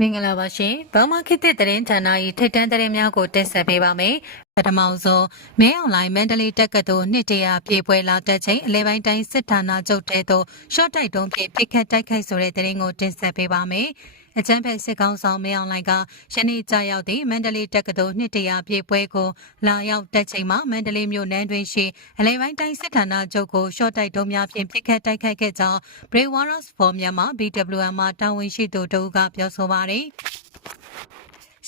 မင်္ဂလာပါရှင်။ဘာမခေတ်သစ်သတင်းဌာန၏ထိတ်တန့်သတင်းများကိုတင်ဆက်ပေးပါမယ်။ပထမဆုံးမဲအွန်လိုင်းမန္တလေးတက္ကသိုလ်နှစ်တရာပြေပွဲလာတက်ချိန်အလဲပိုင်းတိုင်းစစ်ဌာနချုပ်တဲသို့ရှော့တိုက်တုံးဖြင့်ဖိခတ်တိုက်ခိုက်ဆိုတဲ့သတင်းကိုတင်ဆက်ပေးပါမယ်။ အကြံဖက်စစ်ကောင်ဆောင်မဲအွန်လိုင်းကယနေ့ကြာရောက်သည့်မန္တလေးတက္ကသိုလ်နှစ်တရာပြေပွဲကိုလာရောက်တက်ချိန်မှာမန္တလေးမြို့နန်းတွင်ရှိအလဲပိုင်းတိုင်းစစ်ဌာနချုပ်ကိုရှော့တိုက်တုံးများဖြင့်ဖိခတ်တိုက်ခိုက်ခဲ့ကြောင်း Brave Warriors for Myanmar BWM မှတာဝန်ရှိသူတို့ကပြောဆိုပါတယ်။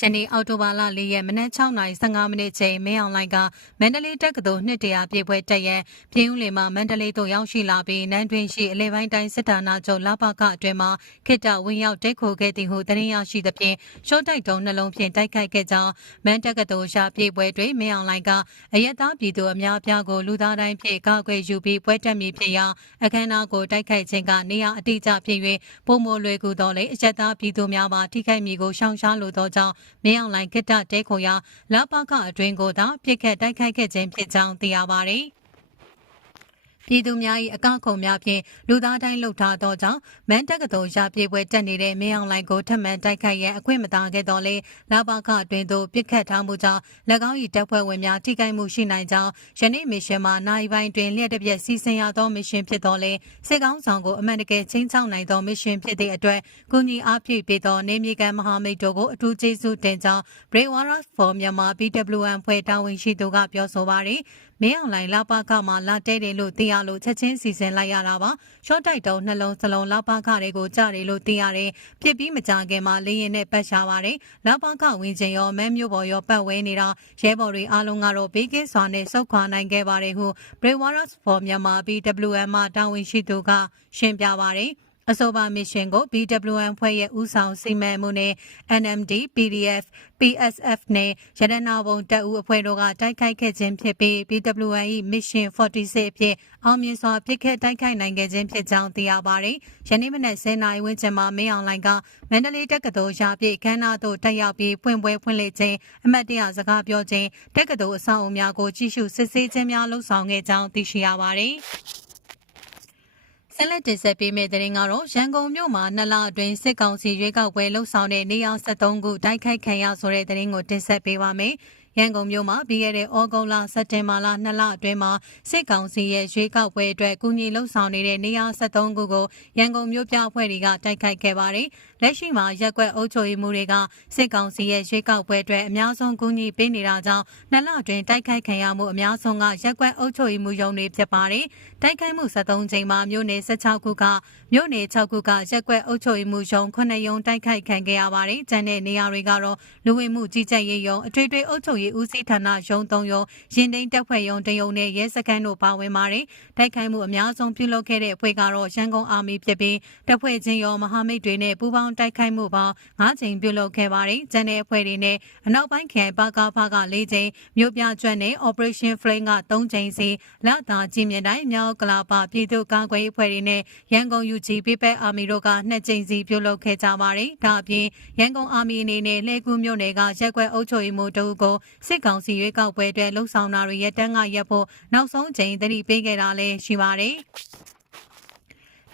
ယနေ့အောက်တိုဘာလ၄ရက်မနက်6:15မိနစ်ချိန်မင်းအောင်လိုင်းကမန္တလေးတက္ကသိုလ်နှစ်တရာပြည့်ပွဲတက်ရန်ပြင်းဦးလင်မှမန္တလေးသို့ရောက်ရှိလာပြီးနန်းတွင်ရှိအလဲပိုင်းတိုင်းစစ်ဌာနချုပ်လပကအတွင်မှခိတ္တဝင်းရောက်တိတ်ခိုခဲ့သည်ဟုသတင်းရရှိသဖြင့်ရှော့တိုက်တုံးနှလုံးဖြင့်တိုက်ခိုက်ခဲ့ကြောင်းမန်တက္ကသိုလ်ရှာပြည့်ပွဲတွင်မင်းအောင်လိုင်းကအရက်သားပြည်သူအများအပြားကိုလူသားတိုင်းဖြင့်ကာကွယ်ယူပြီးပွဲတက်မည်ဖြစ်ရာအခမ်းအနားကိုတိုက်ခိုက်ခြင်းကနေရာအတိအကျဖြစ်၍ပုံမလွယ်ကူသောလေအရက်သားပြည်သူများပါထိခိုက်မည်ကိုရှောင်ရှားလိုသောကြောင့်မင်းအောင်လိုင်းကတ္တတဲခိုရာလပကအတွင်ကိုသာပြစ်ခတ်တိုက်ခိုက်ခဲ့ခြင်းဖြစ်ကြောင်းသိရပါသည် ပြည်သူများ၏အကောက်ခုံများဖြင့်လူသားတိုင်းလှုပ်ထားသောကြောင့်မန်တက်ကတော်ရပြေပွဲတက်နေတဲ့မင်းအောင်လိုင်ကိုထပ်မံတိုက်ခိုက်ရန်အခွင့်မသာခဲ့တော်လဲလာပါကအတွင်သို့ပြစ်ခတ်ထားမှုကြောင့်၎င်း၏တပ်ဖွဲ့ဝင်များထိခိုက်မှုရှိနိုင်ကြောင်းယနေ့မစ်ရှင်မှာနိုင်ပိုင်းတွင်လျှက်တစ်ပြက်စီစဉ်ရသောမစ်ရှင်ဖြစ်တော်လဲစစ်ကောင်းဆောင်ကိုအမှန်တကယ်ချင်းချောက်နိုင်သောမစ်ရှင်ဖြစ်သည့်အတွက်ကုညီအားဖြည့်ပေးသောနေမြေကန်မဟာမိတ်တို့ကိုအထူးကျေးဇူးတင်ကြောင်း Brave Warriors for Myanmar BWM ဖွဲ့တာဝန်ရှိသူကပြောဆိုပါရယ်မင်းအောင်လိုင်လာပါကမှလာတဲတယ်လို့သိရလို့ချက်ချင်းစီစဉ်လိုက်ရတာပါရှော့တိုက်တုံးနှလုံးစလုံးလာပါကတွေကိုကြားတယ်လို့သိရတယ်ဖြစ်ပြီးမကြခင်မှာလေရင်နဲ့ပတ်ရှာပါတယ်လာပါကဝင်းကျင်ရောမန်းမျိုးပေါ်ရောပတ်ဝဲနေတာရဲဘော်တွေအားလုံးကတော့ဘေးကင်းစွာနဲ့စုခွာနိုင်ခဲ့ပါတယ်ဟု Brave Warriors for Myanmar BWM မှတာဝန်ရှိသူကရှင်းပြပါတယ် အဆိုပါမစ်ရှင်ကို BWN ဖွဲ့ရဲ့ဦးဆောင်စီမံမှုနဲ့ NMD PDF PSF နဲ့ရတနာဘုံတပ်ဦးအဖွဲ့တို့ကတိုက်ခိုက်ခဲ့ခြင်းဖြစ်ပြီး BWN ၏ Mission 46အဖြစ်အောင်မြင်စွာပြစ်ခတ်တိုက်ခိုက်နိုင်ခဲ့ခြင်းဖြစ်ကြောင်းသိရပါတယ်။ယနေ့မနက်10:00နာရီဝန်းကျင်မှာမင်းအောင်လိုင်ကမန္တလေးတက္ကသိုလ်ရာပြည့်ခန်းနာသို့တက်ရောက်ပြီးဖွင့်ပွဲဖွင့်လှစ်ခြင်းအမတ်တရစကားပြောခြင်းတက္ကသိုလ်အဆောက်အအုံများကိုကြီးစုစစ်ဆေးခြင်းများလှုပ်ဆောင်ခဲ့ကြောင်းသိရှိရပါတယ်။ ဆက်လက်တင်ဆက်ပေးမယ့်သတင်းကတော့ရန်ကုန်မြို့မှာနှစ်လအတွင်းစစ်ကောင်စီရွေးကောက်ပွဲလှုပ်ဆောင်တဲ့နေရာ73ခုတိုက်ခိုက်ခံရဆိုတဲ့သတင်းကိုတင်ဆက်ပေးပါမယ်။ရန်ကုန်မြို့မှာပြီးခဲ့တဲ့ဩဂုတ်လစက်တင်ဘာလ2လအတွင်းမှာစစ်ကောင်စီရဲ့ရွေးကောက်ပွဲအတွက်ကူညီလှုပ်ဆောင်နေတဲ့နေရာ73ခုကိုရန်ကုန်မြို့ပြအဖွဲ့တွေကတိုက်ခိုက်ခဲ့ပါတယ်။ လက်ရှိမှာရက်ကွက်အုပ်ချုပ်ရေးမှုတွေကစစ်ကောင်စီရဲ့ရွေးကောက်ပွဲအတွက်အများဆုံးကူညီပေးနေတာကြောင့်နှစ်လအတွင်းတိုက်ခိုက်ခံရမှုအများဆုံးကရက်ကွက်အုပ်ချုပ်ရေးမှုရုံးတွေဖြစ်ပါတယ်။တိုက်ခိုက်မှု73ချိန်မှာမြို့နယ်16ခုကမြို့နယ်6ခုကရက်ကွက်အုပ်ချုပ်ရေးမှုရုံး9ရုံးတိုက်ခိုက်ခံခဲ့ရပါတယ်။ကျန်တဲ့နေရာတွေကတော့လူဝင်မှုကြီးကြပ်ရေးရုံးအထွေထွေအုပ်ချုပ်ရေးရေးဦးစီးဌာနရုံး၃ရုံးရင်တိန်တပ်ဖွဲ့ရုံးတရုံနဲ့ရဲစခန်းတို့ပါဝင်ပါတယ်။တိုက်ခိုက်မှုအများဆုံးပြုလုပ်ခဲ့တဲ့အဖွဲ့ကတော့ရန်ကုန်အာမီဖြစ်ပြီးတပ်ဖွဲ့ချင်းရောမဟာမိတ်တွေနဲ့ပူးပေါင်းတိုက်ခိုက်မှုပေါင်း၅ချိန်ပြုလုပ်ခဲ့ပါတယ်။ကျန်တဲ့အဖွဲ့တွေနဲ့အနောက်ပိုင်းခရိုင်ပါကာဖက၄ချိန်မြို့ပြကျွမ်းနဲ့ Operation Flame က၃ချိန်စီလတာကြီးမြင့်တိုင်းမြောက်ကလာပါပြည်သူ့ကာကွယ်ရေးအဖွဲ့တွေနဲ့ရန်ကုန် UG People Army တို့ကနှစ်ချိန်စီပြုလုပ်ခဲ့ကြပါတယ်။ဒါအပြင်ရန်ကုန်အာမီအနေနဲ့လှဲကူးမြို့နယ်ကရက်ကွက်အုပ်ချုပ်ရေးမှူးတို့ကိုစစ်ကောင်စီရွေးကောက်ပွဲအတွက်လှုံ့ဆော်တာတွေရပ်တန်းကရပ်ဖို့နောက်ဆုံးချိန်သတိပေးခဲ့တာလည်းရှိပါတယ်။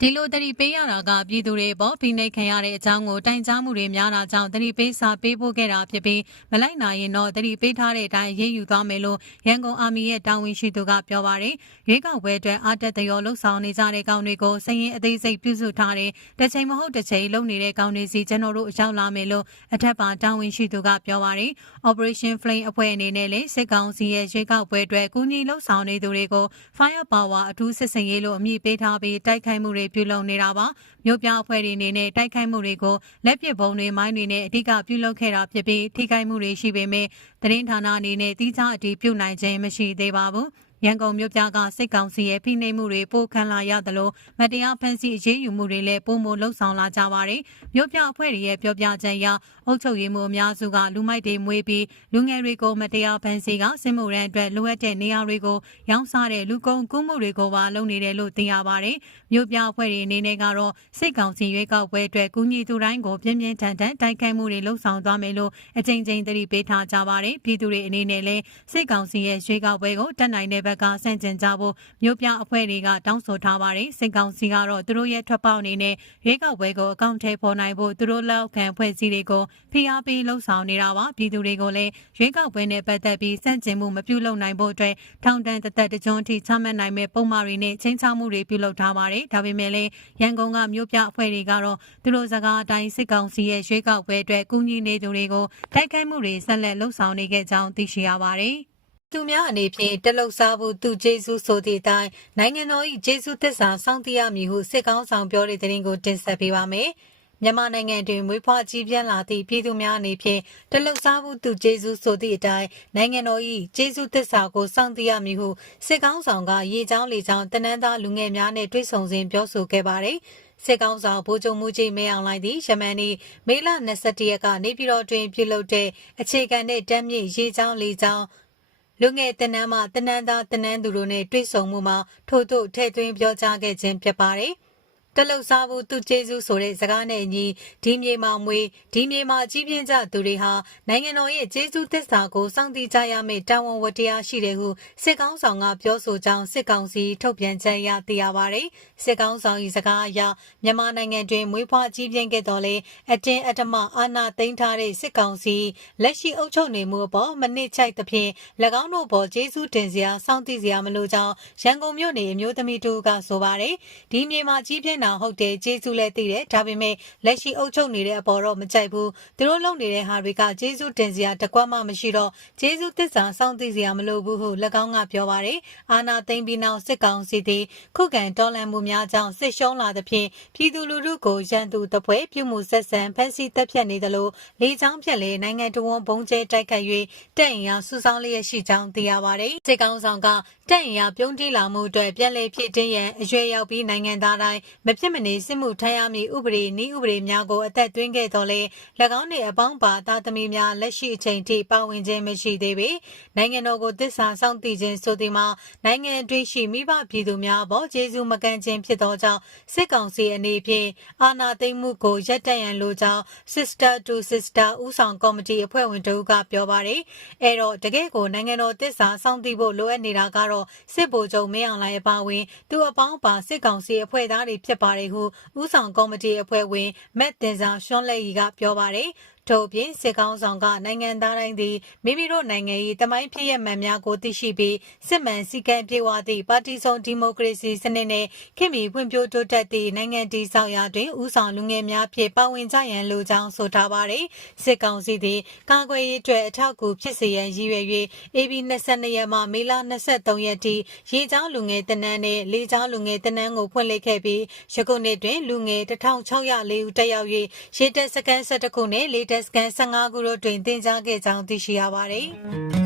ဒီလိုတတိပေးရတာကပြည်သူတွေပေါ်ဖိနှိပ်ခံရတဲ့အကြောင်းကိုတိုင်ကြားမှုတွေများတာကြောင့်တတိပေးစာပေးပို့ခဲ့တာဖြစ်ပြီးမလိုက်နိုင်ရင်တော့တတိပေးထားတဲ့အတိုင်းရေးယူသွားမယ်လို့ရန်ကုန်အာမီရဲ့တာဝန်ရှိသူကပြောပါတယ်။ရွေးကောက်ပွဲအတွက်အားတက်တရောလှုပ်ဆောင်နေကြတဲ့ကောင်တွေကိုစရင်အသေးစိတ်ပြုစုထားတဲ့တစ်ချိန်မဟုတ်တစ်ချိန်လုပ်နေတဲ့ကောင်တွေစီကျွန်တော်တို့အရောက်လာမယ်လို့အထက်ပါတာဝန်ရှိသူကပြောပါတယ်။ Operation Flame အဖွဲ့အနေနဲ့လည်းစစ်ကောင်စီရဲ့ရွေးကောက်ပွဲအတွက်ကူညီလှုပ်ဆောင်နေသူတွေကို Fire Power အထူးစစ်စင်ရေးလို့အမည်ပေးထားပြီးတိုက်ခိုက်မှုတွေပြုလုပ်နေတာပါမြို့ပြအဖွဲ့တွေအနေနဲ့တိုက်ခိုက်မှုတွေကိုလက်ပစ်ဘုံတွေမိုင်းတွေနဲ့အဓိကပြုလုပ်ခဲ့တာဖြစ်ပြီးထိခိုက်မှုတွေရှိပေမဲ့သတင်းဌာနအနေနဲ့တိကျအတည်ပြုနိုင်ခြင်းမရှိသေးပါဘူး ရန်ကုန်မြို့ပြကစစ်ကောင်စီရဲ့ဖိနှိပ်မှုတွေပိုခံလာရသလိုမတရားဖန်ဆီးအရေးယူမှုတွေလည်းပုံမလှုပ်ဆောင်လာကြပါတယ်။မြို့ပြအဖွဲ့တွေရဲ့ပြောပြချက်အရအုပ်ချုပ်ရေးမှုအများစုကလူမိုက်တွေမွေးပြီးလူငယ်တွေကိုမတရားဖန်ဆီးကစစ်မှုရန်အတွက်လိုအပ်တဲ့နေရာတွေကိုရောင်းစားတဲ့လူကုန်ကူးမှုတွေကိုပါလုပ်နေတယ်လို့သိရပါတယ်။မြို့ပြအဖွဲ့တွေအနေနဲ့ကတော့စစ်ကောင်စီရွေးကောက်ပွဲအတွက်ကူညီသူတိုင်းကိုပြင်းပြင်းထန်ထန်တိုက်ခိုက်မှုတွေလှုပ်ဆောင်သွားမယ်လို့အကြိမ်ကြိမ်သတိပေးထားကြပါတယ်။ပြည်သူတွေအနေနဲ့လည်းစစ်ကောင်စီရဲ့ရွေးကောက်ပွဲကိုတက်နိုင်တဲ့ဘက်က်ကဆန့်ကျင်ကြဖို့မြို့ပြအဖွဲ့တွေကတောင်းဆိုထားပါတယ်စစ်ကောင်စီကတော့သူတို့ရဲ့ထွက်ပေါက်အနေနဲ့ရွေးကောက်ပွဲကိုအကောင့်ထဲပေါ်နိုင်ဖို့သူတို့လက်ခံဖွဲ့စည်းတွေကိုဖိအားပေးလှုံ့ဆော်နေတာပါပြည်သူတွေကိုလည်းရွေးကောက်ပွဲနဲ့ပတ်သက်ပြီးဆန့်ကျင်မှုမပြုလုပ်နိုင်ဖို့အတွက်ထောင်ဒဏ်တစ်သက်တစ်ကြွအထိချမှတ်နိုင်မဲ့ပုံမှားတွေနဲ့ချင်းချောက်မှုတွေပြုလုပ်ထားပါတယ်ဒါပေမဲ့လည်းရန်ကုန်ကမြို့ပြအဖွဲ့တွေကတော့သူတို့စကားအတိုင်းစစ်ကောင်စီရဲ့ရွေးကောက်ပွဲအတွက်ကူညီနေသူတွေကိုတိုက်ခိုက်မှုတွေဆက်လက်လှုံ့ဆော်နေခဲ့ကြောင်းသိရှိရပါတယ် သူများအနေဖြင့်တလုတ်စားဖို့သူဂျေစုဆိုသည့်အတိုင်းနိုင်ငံတော်၏ဂျေစုသစ္စာစောင့်တည်ရမည်ဟုစစ်ကောင်းဆောင်ပြောတဲ့တဲ့ရင်ကိုတင်ဆက်ပေးပါမယ်။မြန်မာနိုင်ငံတွင်မွေးဖွားကြီးပြန့်လာသည့်ပြည်သူများအနေဖြင့်တလုတ်စားဖို့သူဂျေစုဆိုသည့်အတိုင်းနိုင်ငံတော်၏ဂျေစုသစ္စာကိုစောင့်တည်ရမည်ဟုစစ်ကောင်းဆောင်ကရေချောင်းလေချောင်းတနန်းသားလူငယ်များနှင့်တွေ့ဆုံစဉ်ပြောဆိုခဲ့ပါတယ်။စစ်ကောင်ဆောင်ဗိုလ်ချုပ်မှုကြီးမင်းအောင်လှိုင်သည်ယမန်နေ့မေလ21ရက်ကနေပြည်တော်တွင်ပြုလုပ်တဲ့အခြေခံတဲ့တမ်းမြင့်ရေချောင်းလေချောင်း လူငယ်တနန်းမှတနန်းသားတနန်းသူတို့နဲ့တွေ့ဆုံမှုမှာထို့သို့ထည့်သွင်းပြောကြားခဲ့ခြင်းဖြစ်ပါတယ်။ တလုတ်စားဘူးသူကျေးဇူးဆိုတဲ့စကားနဲ့အညီဒီမြေမှာမွေဒီမြေမှာကြီးပြင်းကြသူတွေဟာနိုင်ငံတော်ရဲ့ကျေးဇူးသစ္စာကိုစောင့်တည်ကြရမယ့်တာဝန်ဝတ္တရားရှိတယ်ဟုစစ်ကောင်းဆောင်ကပြောဆိုကြောင်းစစ်ကောင်စီထုတ်ပြန်ချက်အရသိရပါတယ်။စစ်ကောင်းဆောင်၏စကားအရမြန်မာနိုင်ငံတွင်မွေးဖွားကြီးပြင်းခဲ့တော်လဲအတင်းအဓမ္မအာဏာသိမ်းထားတဲ့စစ်ကောင်စီလက်ရှိအုပ်ချုပ်နေမှုအပေါ်မနစ်ချိုက်သဖြင့်၎င်းတို့ပေါ်ကျေးဇူးတင်စရာစောင့်တည်စရာမလိုကြောင်းရန်ကုန်မြို့နေအမျိုးသမီးတို့ကဆိုပါတယ်။ဒီမြေမှာကြီးပြင်းတာဟုတ်တယ်ကျေးဇူးလည်းသိတယ်ဒါပေမဲ့လက်ရှိအုပ်ချုပ်နေတဲ့အပေါ်တော့မကြိုက်ဘူးသူတို့လုပ်နေတဲ့ဟာတွေကကျေးဇူးတင်စရာတကွက်မှမရှိတော့ကျေးဇူးသစ္စာစောင့်သိစရာမလိုဘူးဟု၎င်းကပြောပါတယ်အာနာသိမ့်ပြီးနောက်စစ်ကောင်စီသည်ခုခံတော်လှန်မှုများကြောင့်စစ်ရှုံးလာသဖြင့်ပြည်သူလူထုကိုရန်သူတပွဲပြုမှုဆက်ဆံဖက်စီတက်ဖြတ်နေသလိုလေချောင်းဖြတ်လေနိုင်ငံတော်ဝန်ဘုံကျဲတိုက်ခတ်၍တက်ရင်ရာစူဆောင်းလျက်ရှိကြောင်းသိရပါတယ်စစ်ကောင်ဆောင်ကတက်ရင်ရာပြုံးတိလာမှုအတွက်ပြန်လည်ဖြစ်တင်းရန်အရွယ်ရောက်ပြီးနိုင်ငံသားတိုင်းမဖြစ်မနေစစ်မှုထမ်းရမည့်ဥပဒေနည်းဥပဒေများကိုအသက်သွင်းခဲ့တော်လဲ၎င်းနှင့်အပေါင်းပါသားသမီးများလက်ရှိအချိန်ထိပါဝင်ခြင်းမရှိသေးပေနိုင်ငံတော်ကိုတစ္ဆာစောင့်တည်ခြင်းဆိုသည်မှာနိုင်ငံအတွင်းရှိမိဘပြည်သူများဘောကျေးဇူးမကန်ခြင်းဖြစ်သောကြောင့်စစ်ကောင်စီအနေဖြင့်အာဏာသိမ်းမှုကိုရပ်တန့်ရန်လိုကြောင်း Sister to Sister ဥဆောင်ကော်မတီအဖွဲ့ဝင်တို့ကပြောပါတယ်အဲတော့တကယ့်ကိုနိုင်ငံတော်တစ္ဆာစောင့်တည်ဖို့လိုအပ်နေတာကတော့စစ်ဗိုလ်ချုပ်မင်းအောင်လှိုင်အပါအဝင်သူအပေါင်းပါစစ်ကောင်စီအဖွဲ့သားတွေဖြစ်ပါတယ်ဟုဦးဆောင်ကော်မတီအဖွဲ့ဝင်မက်တင်စာရှွန်လက်ရီကပြောပါတယ် ထို့ပြင်စစ်ကောင်းဆောင်ကနိုင်ငံသားတိုင်းသည်မိမိတို့နိုင်ငံ၏တမိုင်းဖြစ်ရမှန်များကိုသိရှိပြီးစစ်မှန်စည်းကမ်းပြေဝသည့်ပါတီစုံဒီမိုကရေစီစနစ်နှင့်ခင်မီဖွံ့ဖြိုးတိုးတက်သည့်နိုင်ငံတည်ဆောက်ရာတွင်ဦးဆောင်လူငယ်များဖြင့်ပါဝင်ကြရန်လိုကြောင်းဆိုထားပါသည်စစ်ကောင်စီသည်ကာကွယ်ရေးအတွက်အထောက်အကူဖြစ်စေရန်ရည်ရွယ်၍ AB 22ရက်မှမေလ23ရက်ထိရေချောင်းလူငယ်တနန်းနှင့်လေချောင်းလူငယ်တနန်းကိုဖွင့်လှစ်ခဲ့ပြီးယခုနှစ်တွင်လူငယ်1604ဦးတက်ရောက်၍ရေတက်စကန်12ခုနှင့်လေတက်စကန်15ခုတို့တွင်တင်ကြားခဲ့ကြောင်းသိရှိရပါသည်